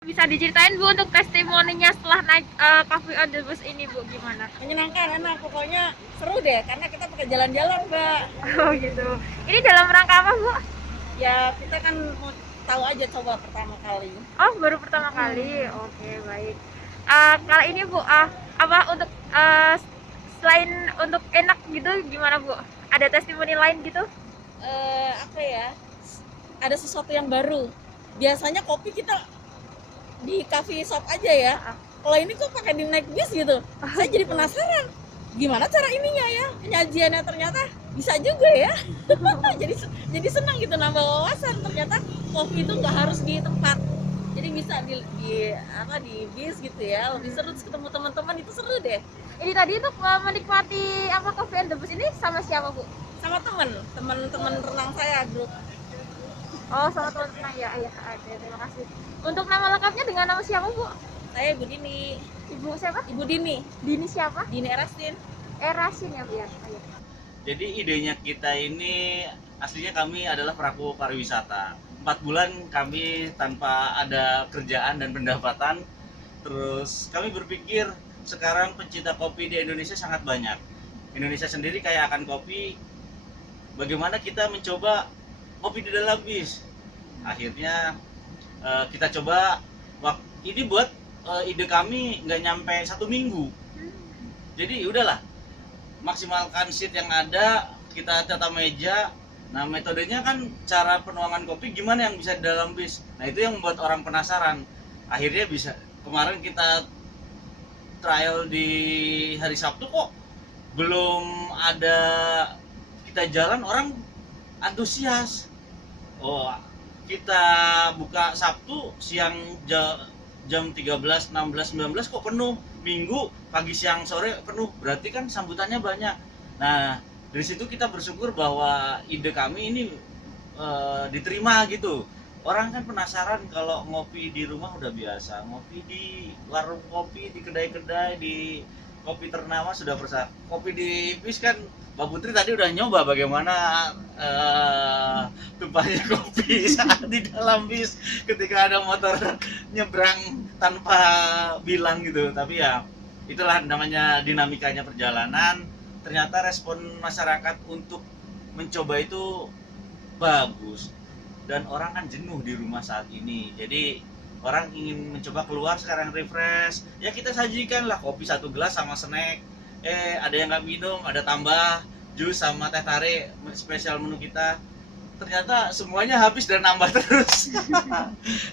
Bisa diceritain Bu untuk testimoninya setelah naik Coffee on the Bus ini Bu, gimana? Menyenangkan, enak, pokoknya seru deh karena kita pakai jalan-jalan, Mbak. Oh gitu. Ini dalam rangka apa Bu? Ya kita kan mau tahu aja coba pertama kali. Oh baru pertama kali. Oke baik. Kali ini Bu, apa untuk selain untuk enak gitu gimana Bu? Ada testimoni lain gitu? Apa ya? Ada sesuatu yang baru. Biasanya kopi kita di coffee shop aja ya. Kalau ini kok pakai di naik bis gitu. Saya jadi penasaran. Gimana cara ininya ya? Penyajiannya ternyata bisa juga ya. jadi senang gitu, nambah wawasan. Ternyata kopi itu nggak harus di tempat. Jadi bisa di bis gitu ya. Lebih seru, terus ketemu teman-teman itu seru deh. Ini tadi untuk menikmati apa Coffee on the Bus ini sama siapa Bu? Sama teman-teman renang saya, grup. Oh sama teman-teman ya, iya ada. Terima kasih. Untuk nama lengkapnya dengan nama siapa Bu? Saya Ibu Dini. Ibu siapa? Ibu Dini. Dini siapa? Dini Erastin. Erasin ya Bu ya. Oh, iya. Jadi idenya kita ini aslinya kami adalah pelaku pariwisata. 4 bulan kami tanpa ada kerjaan dan pendapatan. Terus kami berpikir sekarang pencinta kopi di Indonesia sangat banyak. Indonesia sendiri kaya akan kopi. Bagaimana kita mencoba kopi di dalam bis? Akhirnya kita coba. Ini buat ide kami nggak nyampe 1 minggu. Jadi udahlah, maksimalkan seat yang ada, kita tata meja. Nah metodenya kan cara penuangan kopi gimana yang bisa di dalam bis. Nah itu yang membuat orang penasaran. Akhirnya bisa, kemarin kita trial di hari Sabtu kok belum ada kita jalan orang antusias. Oh kita buka Sabtu siang jam 13, 16, 19 kok penuh. Minggu pagi siang sore penuh, berarti kan sambutannya banyak. Nah dari situ kita bersyukur bahwa ide kami ini diterima gitu. Orang kan penasaran, kalau ngopi di rumah udah biasa, ngopi di warung kopi, di kedai-kedai, di kopi ternama sudah persa. Kopi di bis kan Mbak Putri tadi udah nyoba bagaimana tumpahnya kopi saat di dalam bis ketika ada motor nyebrang tanpa bilang gitu. Tapi ya itulah namanya dinamikanya perjalanan. Ternyata respon masyarakat untuk mencoba itu bagus, dan orang kan jenuh di rumah saat ini. Jadi orang ingin mencoba keluar sekarang, refresh. Ya kita sajikan lah kopi 1 gelas sama snack. Ada yang nggak minum, ada tambah jus sama teh tarik, spesial menu kita. Ternyata semuanya habis dan nambah terus.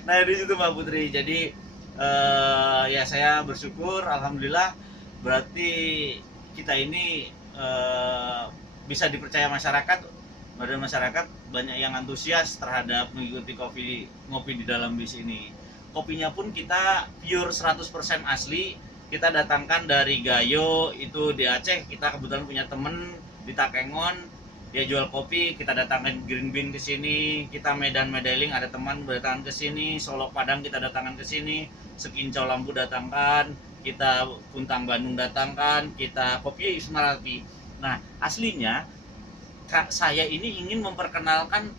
Nah di situ Mbak Putri. Jadi ya saya bersyukur, alhamdulillah. Berarti kita ini bisa dipercaya masyarakat. Pada masyarakat banyak yang antusias terhadap mengikuti ngopi di dalam bis ini. Kopinya pun kita pure 100% asli. Kita datangkan dari Gayo, itu di Aceh. Kita kebetulan punya temen di Takengon, dia jual kopi. Kita datangkan Green Bean ke sini. Kita Medan Medeling ada teman datangkan ke sini. Solo Padang kita datangkan ke sini. Sekincau Lampu datangkan. Kita Puntang Bandung datangkan. Kita kopi Ismarati. Nah aslinya saya ini ingin memperkenalkan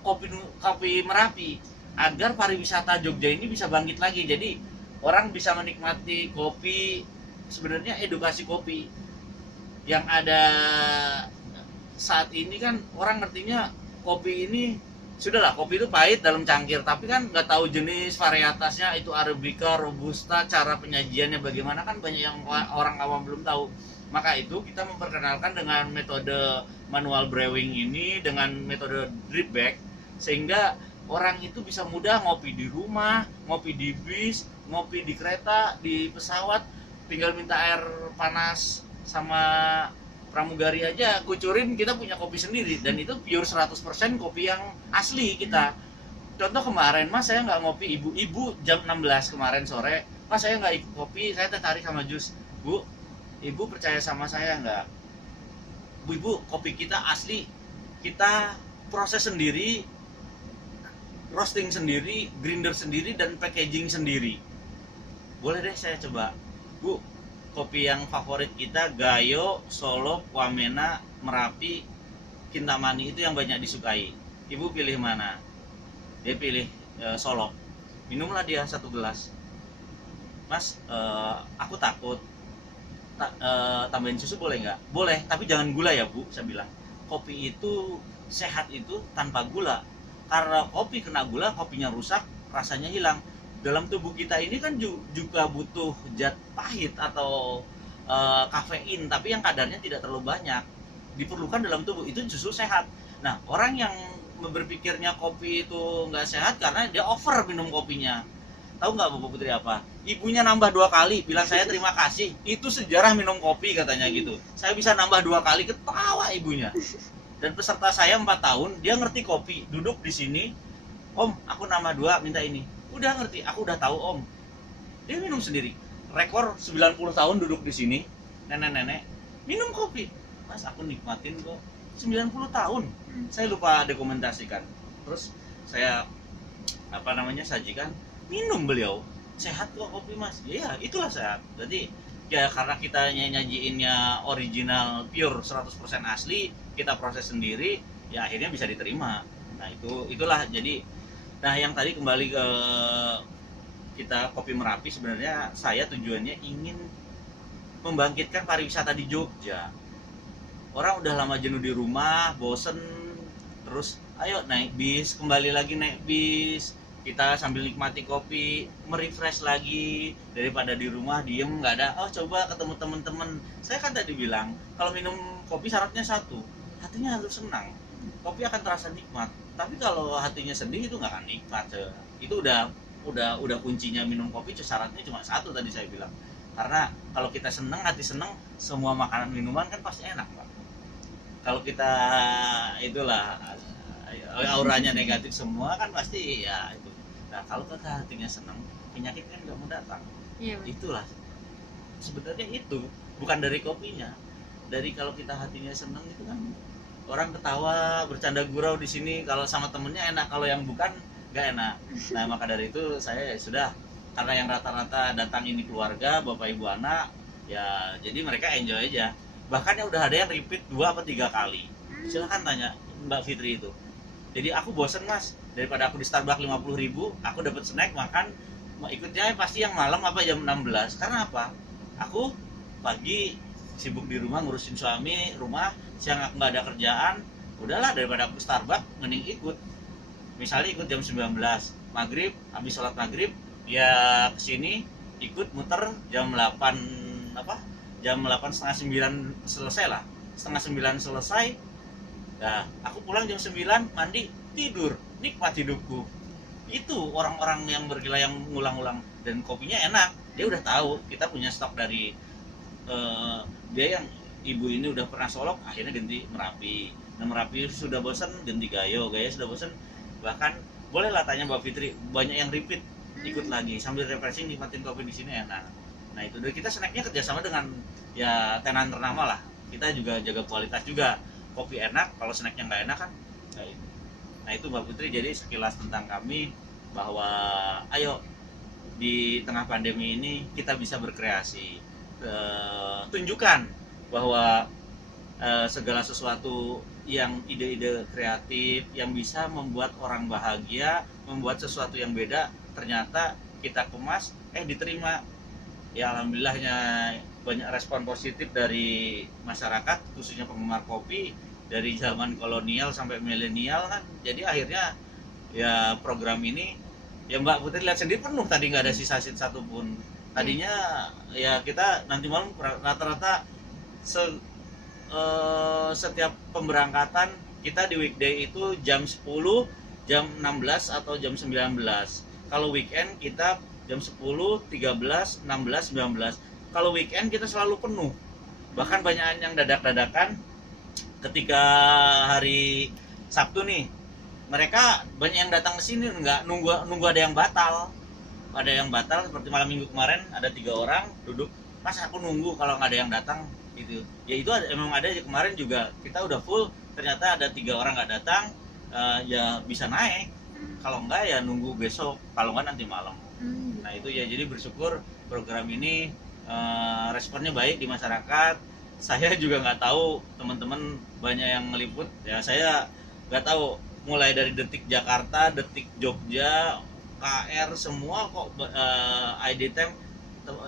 kopi Merapi agar pariwisata Jogja ini bisa bangkit lagi. Jadi orang bisa menikmati kopi, sebenarnya edukasi kopi yang ada saat ini kan orang ngertinya kopi ini sudahlah, kopi itu pahit dalam cangkir, tapi kan nggak tahu jenis varietasnya, itu arabica, robusta, cara penyajiannya bagaimana, kan banyak yang orang awam belum tahu. Maka itu kita memperkenalkan dengan metode manual brewing ini, dengan metode drip bag, sehingga orang itu bisa mudah ngopi di rumah, ngopi di bis, ngopi di kereta, di pesawat, tinggal minta air panas sama pramugari aja, kucurin, kita punya kopi sendiri. Dan itu pure 100% kopi yang asli kita. Contoh kemarin, Mas saya nggak ngopi, ibu jam 16 kemarin sore, Mas saya nggak ikut kopi, saya tertarik sama jus. Bu, ibu percaya sama saya nggak? Bu, kopi kita asli, kita proses sendiri, roasting sendiri, grinder sendiri, dan packaging sendiri. Boleh deh saya coba. Bu, kopi yang favorit kita Gayo, Solo, Wamena, Merapi, Kintamani, itu yang banyak disukai. Ibu pilih mana? Dia pilih Solo. minumlah dia 1 gelas. Mas, aku takut, tambahin susu boleh nggak? Boleh, tapi jangan gula ya Bu, saya bilang. Kopi itu sehat itu tanpa gula. Karena kopi kena gula, kopinya rusak, rasanya hilang. Dalam tubuh kita ini kan juga butuh zat pahit atau kafein, tapi yang kadarnya tidak terlalu banyak. Diperlukan dalam tubuh, itu justru sehat. Nah, orang yang berpikirnya kopi itu nggak sehat karena dia over minum kopinya. Tahu nggak Bapak Putri apa? Ibunya nambah 2 kali, bilang saya terima kasih. Itu sejarah minum kopi katanya gitu. Saya bisa nambah 2 kali, ketawa ibunya. Dan peserta saya 4 tahun, dia ngerti kopi. Duduk di sini, Om, aku nambah 2, minta ini. Udah ngerti, aku udah tahu Om. Dia minum sendiri. Rekor 90 tahun duduk di sini, nenek-nenek minum kopi. Mas, aku nikmatin kok. 90 tahun. Saya lupa dokumentasikan. Terus saya sajikan, minum beliau. Sehat kok kopi Mas. Ya itulah sehat. Jadi ya karena kita nyajiinnya original pure 100% asli, kita proses sendiri, ya akhirnya bisa diterima. Nah, itulah jadi yang tadi kembali ke kita Kopi Merapi, sebenarnya saya tujuannya ingin membangkitkan pariwisata di Jogja. Orang udah lama jenuh di rumah, bosen, terus ayo naik bis, kembali lagi naik bis, kita sambil nikmati kopi, merefresh lagi daripada di rumah diem nggak ada. Oh, coba ketemu teman-teman. Saya kan tadi bilang kalau minum kopi syaratnya satu, hatinya harus senang. Kopi akan terasa nikmat. Tapi kalau hatinya sedih itu nggak akan nikmat. Itu udah kuncinya minum kopi. Syaratnya cuma satu tadi saya bilang. Karena kalau kita senang, hati senang, semua makanan minuman kan pasti enak, Pak. Kalau kita itulah auranya negatif semua kan pasti ya itu. Nah, kalau kita hatinya senang, penyakit kan nggak mau datang. Iya, Itulah sebenarnya itu bukan dari kopinya, dari kalau kita hatinya senang itu kan orang ketawa bercanda gurau di sini, kalau sama temennya enak, kalau yang bukan nggak enak. Nah, maka dari itu saya ya sudah, karena yang rata-rata datang ini keluarga, bapak ibu anak, ya jadi mereka enjoy aja. Bahkan ya udah ada yang repeat 2 atau 3 kali. Silahkan tanya Mbak Fitri itu. Jadi aku bosen Mas, daripada aku di Starbucks 50.000, aku dapat snack makan, mau ikutnya pasti yang malam apa jam 16. Karena apa? Aku pagi sibuk di rumah ngurusin suami, rumah, siang aku nggak ada kerjaan, udahlah daripada aku Starbucks mending ikut. Misalnya ikut jam 19, maghrib, habis sholat maghrib, ya kesini ikut muter jam 8 jam 8 setengah 9 selesai lah, setengah 9 selesai. Nah, aku pulang jam 9, mandi, tidur, nikmat hidupku. Itu orang-orang yang bergila yang ngulang-ulang, dan kopinya enak. Dia udah tahu kita punya stok dari dia yang ibu ini udah pernah Solok, akhirnya ganti Merapi. Nah, Merapi sudah bosan ganti Gayo sudah bosan. Bahkan bolehlah tanya Mbak Fitri, banyak yang repeat ikut lagi sambil refreshing, nikmatin kopi di sini enak. Nah, itu dari kita snacknya kerjasama dengan ya tenan ternama lah. Kita juga jaga kualitas juga. Kopi enak, kalau snacknya nggak enak kan nggak itu. Nah, itu Mbak Putri, jadi sekilas tentang kami, bahwa ayo di tengah pandemi ini kita bisa berkreasi, tunjukkan bahwa segala sesuatu yang ide-ide kreatif yang bisa membuat orang bahagia, membuat sesuatu yang beda, ternyata kita kemas diterima. Ya alhamdulillahnya banyak respon positif dari masyarakat, khususnya penggemar kopi, dari zaman kolonial sampai milenial kan. Jadi akhirnya ya program ini ya Mbak Putri lihat sendiri penuh tadi, nggak ada sisa satupun. Tadinya ya kita nanti malam rata-rata setiap pemberangkatan kita di weekday itu jam 10, jam 16 atau jam 19. Kalau weekend kita jam 10, 13, 16, 19. Kalau weekend kita selalu penuh. Bahkan banyak yang dadak-dadakan ketika hari Sabtu nih. Mereka banyak yang datang ke sini nggak nunggu ada yang batal. Ada yang batal seperti malam Minggu kemarin ada 3 orang duduk, "Mas, aku nunggu kalau nggak ada yang datang." Gitu. Ya itu emang ada kemarin juga kita udah full, ternyata ada 3 orang nggak datang, ya bisa naik. Kalau enggak ya nunggu besok, kalau enggak nanti malam. Nah, itu ya, jadi bersyukur program ini responnya baik di masyarakat. Saya juga nggak tahu teman-teman banyak yang ngeliput, ya saya nggak tahu mulai dari Detik Jakarta, Detik Jogja, KR semua kok ID Time.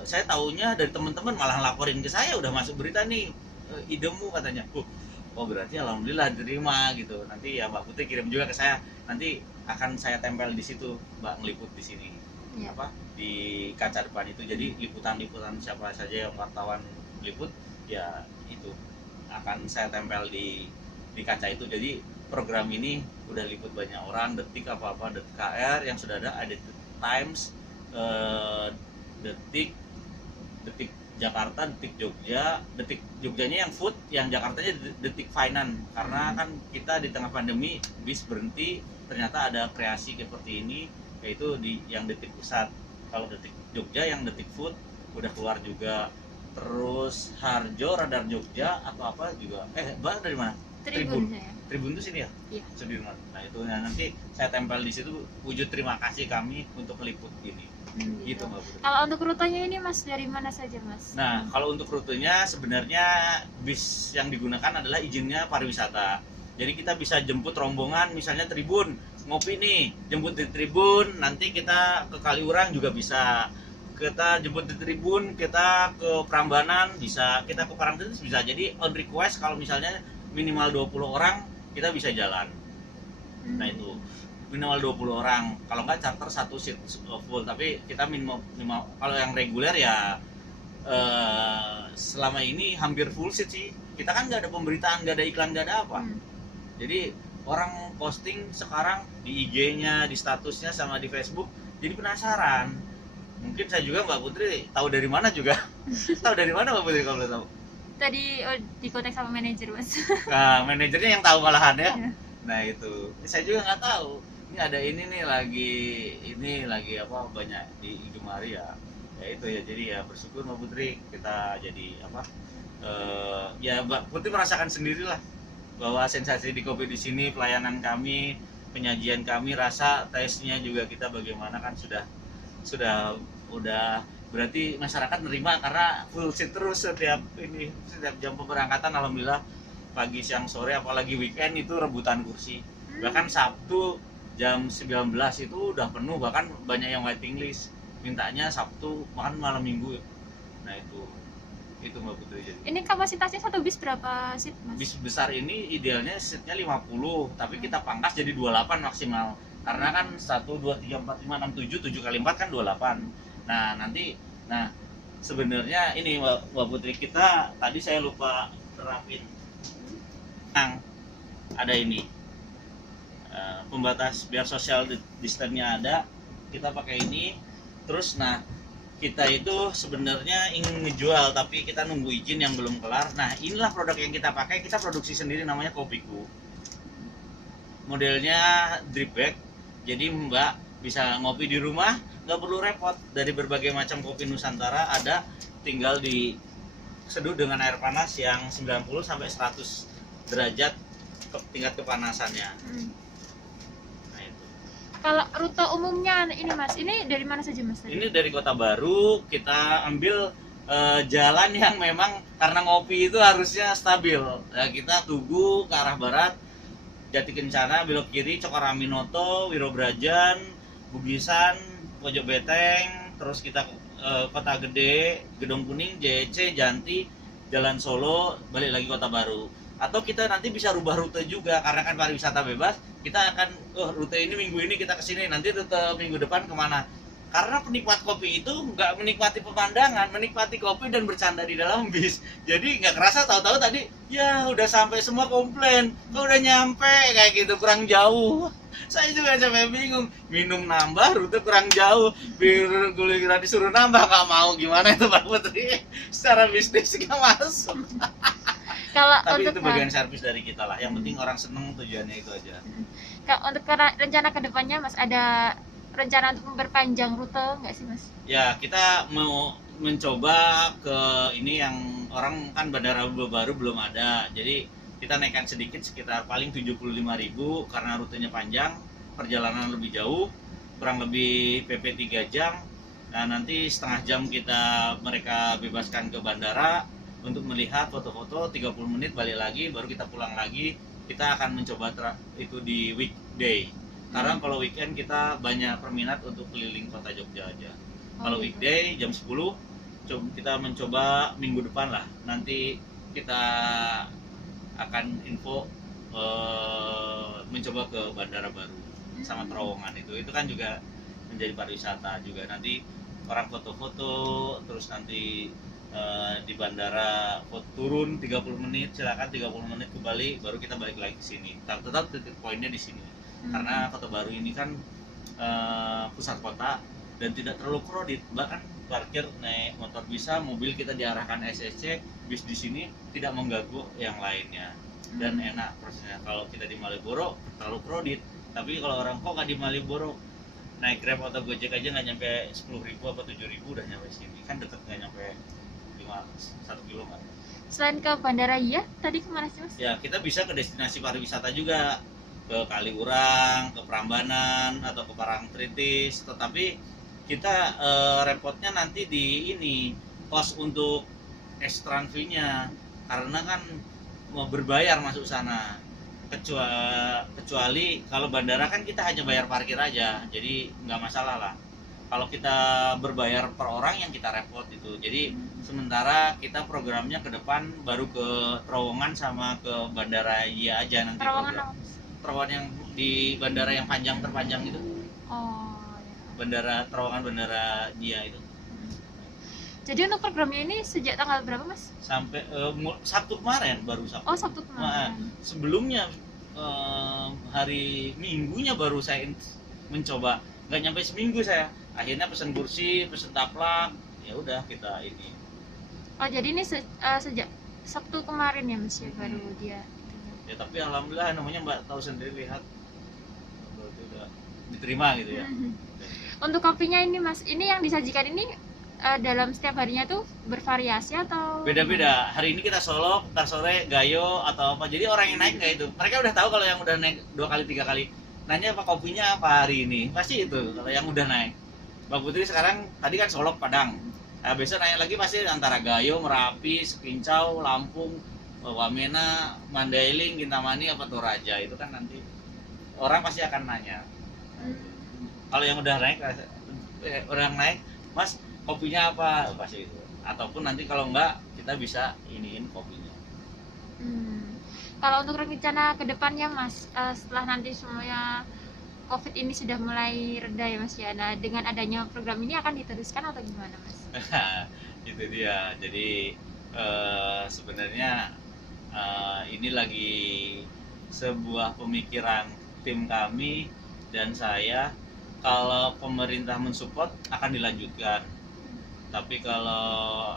Saya taunya dari teman-teman malah laporin ke saya, udah masuk berita nih idemu katanya. Oh berarti alhamdulillah diterima gitu. Nanti ya Mbak Putri kirim juga ke saya. Nanti akan saya tempel di situ, Mbak, ngeliput di sini. Iya. Apa di kaca depan itu. Jadi liputan-liputan siapa saja yang wartawan liput ya itu akan saya tempel di kaca itu. Jadi program ini udah liput banyak orang, Detik apa-apa, Detik KR yang sudah ada Times, Detik Jakarta, Detik Jogja. Detik Jogjanya yang food, yang Jakartanya Detik Finance. Karena kan kita di tengah pandemi bis berhenti, ternyata ada kreasi seperti ini, yaitu di yang Detik Pusat. Kalau Detik Jogja yang Detik Food udah keluar juga. Terus Harjo, Radar Jogja atau apa juga. Mbak dari mana? Tribun saya. Tribun itu sini ya? Iya. Sudirman. Nah itu nanti saya tempel di situ wujud terima kasih kami untuk meliput ini. Gitu Mbak Putri. Kalau untuk rutenya ini Mas dari mana saja Mas? Nah kalau untuk rutenya sebenarnya bis yang digunakan adalah izinnya pariwisata. Jadi kita bisa jemput rombongan, misalnya Tribun ngopi nih, jemput di Tribun, nanti kita ke Kaliurang juga bisa. Kita jemput di Tribun, kita ke Prambanan bisa, kita ke Parangtritis bisa. Jadi on request kalau misalnya minimal 20 orang kita bisa jalan. Nah itu minimal 20 orang. Kalau nggak charter satu seat full, tapi kita minimal kalau yang reguler ya selama ini hampir full seat sih. Kita kan nggak ada pemberitaan, nggak ada iklan, nggak ada apa. Jadi orang posting sekarang di IG-nya, di statusnya sama di Facebook, jadi penasaran. Mungkin saya juga Mbak Putri tahu dari mana juga. Tahu dari mana Mbak Putri kalau boleh tahu? Tadi di kontak sama manajer Mas. Nah, manajernya yang tahu malahan ya. Iya. Nah itu, saya juga nggak tahu. Ini ada ini nih lagi apa banyak di Gemari ya. Ya itu ya, jadi ya bersyukur Mbak Putri kita jadi apa? Ya Mbak Putri merasakan sendirilah bahwa sensasi di kopi di sini, pelayanan kami, penyajian kami, rasa tesnya juga kita bagaimana kan udah berarti masyarakat nerima karena full seat terus setiap jam pemberangkatan. Alhamdulillah pagi siang sore apalagi weekend itu rebutan kursi. Bahkan Sabtu jam 19 itu udah penuh, bahkan banyak yang waiting list mintanya Sabtu bahkan malam Minggu. Nah itu Mbak Putri. Jadi Ini kapasitasnya satu bis berapa seat Mas? bis besar ini idealnya seatnya 50, tapi kita pangkas jadi 28 maksimal. Karena kan 1, 2, 3, 4, 5, 6, 7, 7 kali 4 kan 28. Nah nanti, sebenarnya ini Mbak Putri, kita tadi saya lupa terapin. Ada ini pembatas biar social distance-nya ada, kita pakai ini. Terus kita itu sebenarnya ingin ngejual tapi kita nunggu izin yang belum kelar. Nah inilah produk yang kita pakai, kita produksi sendiri, namanya Kopiku. Modelnya drip bag, jadi Mbak bisa ngopi di rumah, nggak perlu repot. Dari berbagai macam kopi Nusantara ada, tinggal diseduh dengan air panas yang 90 sampai 100 derajat tingkat kepanasannya. Nah itu. Kalau rute umumnya ini Mas, ini dari mana saja Mas? Ini dari Kota Baru, kita ambil jalan yang memang karena ngopi itu harusnya stabil. Nah, kita Tugu ke arah barat, Jati Kencana, belok kiri, Cokaraminoto, Wirobrajan, Bugisan, Pojok Beteng, terus kita Kota Gede, Gedong Kuning, JEC, Janti, Jalan Solo, balik lagi Kota Baru. Atau kita nanti bisa rubah rute juga, karena kan pariwisata bebas, kita akan rute ini minggu ini kita kesini, nanti rute minggu depan kemana. Karena penikmat kopi itu nggak menikmati pemandangan, menikmati kopi dan bercanda di dalam bis. Jadi nggak kerasa, tahu-tahu tadi ya udah sampai, semua komplain, kok udah nyampe kayak gitu, kurang jauh. Saya juga sampai bingung, minum nambah, rute kurang jauh, bir gula disuruh nambah, nggak mau. Gimana itu Mbak Putri? Secara bisnis nggak masuk. Kalau Tapi untuk itu bagian servis dari kita lah. Yang penting orang seneng, tujuannya itu aja. untuk rencana kedepannya Mas, ada rencana untuk memperpanjang rute nggak sih Mas? Ya kita mau mencoba ke ini yang orang kan Bandara Baru belum ada. Jadi kita naikkan sedikit, sekitar paling 75.000 karena rutenya panjang, perjalanan lebih jauh, kurang lebih PP 3 jam. Nah nanti setengah jam mereka bebaskan ke bandara untuk melihat foto-foto, 30 menit balik lagi, baru kita pulang lagi. Kita akan mencoba itu di weekday. Karena kalau weekend kita banyak peminat untuk keliling kota Jogja aja. Kalau gitu. weekday jam 10 kita mencoba minggu depan lah. Nanti kita akan info mencoba ke bandara baru sama terowongan itu kan juga menjadi pariwisata juga. Nanti orang foto-foto, terus nanti di bandara turun 30 menit, silakan 30 menit ke Bali, baru kita balik lagi ke sini. Tetap titik poinnya di sini. Karena Kota Baru ini kan pusat kota dan tidak terlalu crowded, bahkan parkir naik motor bisa, mobil kita diarahkan SSC, bis di sini tidak mengganggu yang lainnya dan enak prosesnya. Kalau kita di Malioboro terlalu crowded, tapi kalau orang kok nggak di Malioboro naik Grab atau Gojek aja nggak nyampe 10.000 atau 7.000 udah nyampe sini, kan deket, nggak nyampe 1 kilo kan. Selain ke Bandara Iya, tadi kemana sih Mas? Ya kita bisa ke destinasi pariwisata juga, ke Kaliurang, ke Prambanan atau ke Parangtritis, tetapi kita repotnya nanti di ini kos untuk extra fee-nya, karena kan mau berbayar masuk sana. Kecuali kalau bandara kan kita hanya bayar parkir aja, jadi nggak masalah lah. Kalau kita berbayar per orang yang kita repot itu. Jadi sementara kita programnya ke depan baru ke terowongan sama ke bandara Iya aja nanti. Terowongan program. apa? Terowongan yang di bandara yang terpanjang itu. Oh, Terowongan bandara Iya itu. jadi untuk programnya ini sejak tanggal berapa Mas? Sampai Sabtu kemarin, baru Sabtu. Oh, Sabtu kemarin. Sebelumnya hari Minggunya baru saya mencoba, nggak nyampe seminggu saya akhirnya pesen kursi, pesen taplak, ya udah kita ini. Oh, jadi ini sejak Sabtu kemarin ya Mas ya baru dia. Ya tapi alhamdulillah namanya Mbak tahu sendiri, lihat berarti udah diterima gitu ya. Untuk kopinya ini Mas, ini yang disajikan ini dalam setiap harinya tuh bervariasi atau Beda-beda. Hari ini kita Solo, ntar sore Gayo atau apa. Jadi orang yang naik nggak itu, mereka udah tahu kalau yang udah naik 2 kali 3 kali. Nanya apa kopinya apa hari ini, pasti itu kalau yang udah naik. Mbak Putri sekarang tadi kan Solo Padang. Nah, besok nanya lagi pasti antara Gayo, Merapi, Sekincau, Lampung, Wamena, Mandailing, Kintamani apa Toraja. Itu kan nanti orang pasti akan nanya. Kalau yang udah naik, orang naik, Mas kopinya apa, pasti itu. Ataupun nanti kalau enggak kita bisa iniin kopinya. Kalau untuk rencana ke depannya Mas, setelah nanti semuanya COVID ini sudah mulai reda ya Mas ya. Nah, dengan adanya program ini akan diteruskan atau gimana Mas? Itu dia. Jadi sebenarnya ini lagi sebuah pemikiran tim kami dan saya, kalau pemerintah mensupport akan dilanjutkan. Tapi kalau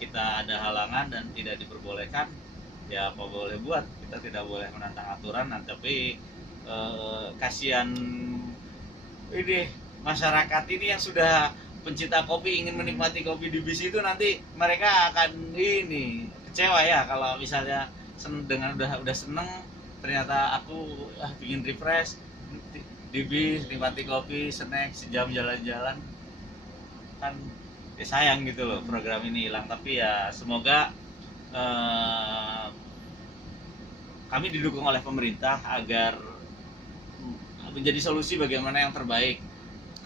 kita ada halangan dan tidak diperbolehkan, ya apa boleh buat, kita tidak boleh menantang aturan. Tapi kasihan ini masyarakat ini yang sudah pencinta kopi, ingin menikmati kopi di bis itu, nanti mereka akan ini kecewa ya kalau misalnya dengan udah seneng, ternyata aku bikin refresh di bis, nikmati kopi, snack, sejam jalan-jalan, kan ya sayang gitu loh program ini hilang. Tapi ya semoga kami didukung oleh pemerintah agar menjadi solusi bagaimana yang terbaik.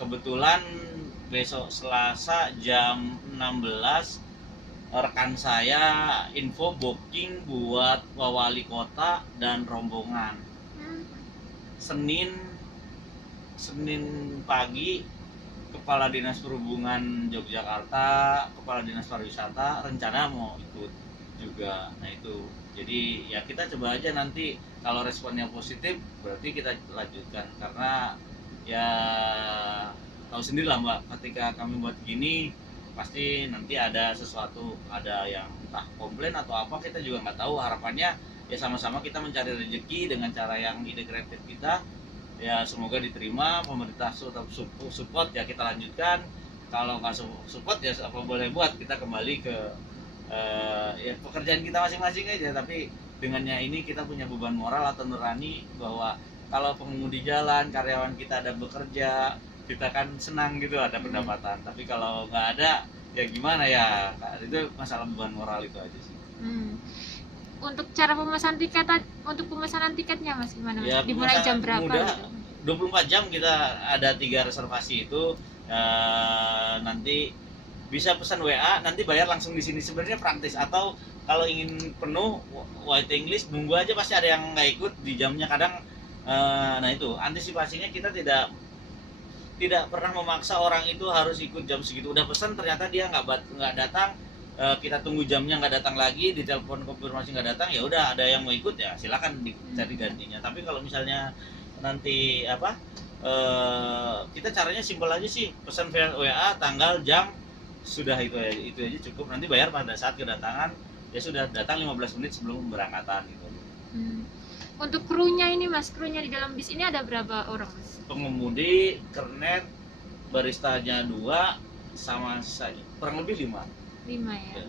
Kebetulan besok Selasa jam 16 rekan saya info booking buat wali kota dan rombongan. Senin pagi Kepala Dinas Perhubungan Yogyakarta, Kepala Dinas Pariwisata rencana mau ikut juga. Nah itu, jadi ya kita coba aja nanti, kalau responnya positif berarti kita lanjutkan, karena ya tahu sendiri lah Mbak, ketika kami buat gini pasti nanti ada sesuatu, ada yang entah komplain atau apa, kita juga nggak tahu. Harapannya ya sama-sama kita mencari rezeki dengan cara yang ide kreatif kita, ya semoga diterima. Pemerintah support ya kita lanjutkan, kalau nggak support ya apa boleh buat, kita kembali ke ya pekerjaan kita masing-masing aja. Tapi dengannya ini kita punya beban moral atau nurani bahwa kalau pengemudi jalan, karyawan kita ada bekerja, kita kan senang gitu ada pendapatan. Tapi kalau nggak ada ya gimana ya, itu masalah beban moral itu aja sih. untuk cara pemesanan tiket, untuk pemesanan tiketnya Mas gimana Mas? Ya, Dimulai jam pemesanan berapa mudah. gitu? 24 jam kita ada 3 reservasi itu. Nanti bisa pesan WA, nanti bayar langsung di sini. Sebenarnya praktis. Atau kalau ingin penuh waiting list, nunggu aja, pasti ada yang nggak ikut di jamnya kadang. Nah itu antisipasinya, kita tidak pernah memaksa orang itu harus ikut jam segitu. Udah pesan ternyata dia nggak datang, kita tunggu jamnya nggak datang lagi, ditelepon konfirmasi nggak datang, ya udah ada yang mau ikut ya silakan dicari gantinya. Tapi kalau misalnya nanti kita caranya simpel aja sih, pesan via WA, tanggal, jam, sudah itu aja cukup. Nanti bayar pada saat kedatangan, ya sudah datang 15 menit sebelum keberangkatan gitu. Untuk krunya ini Mas, krunya di dalam bis ini ada berapa orang Mas? Pengemudi, kernet, baristanya 2, sama saya kurang lebih 5. 5 ya. Ya.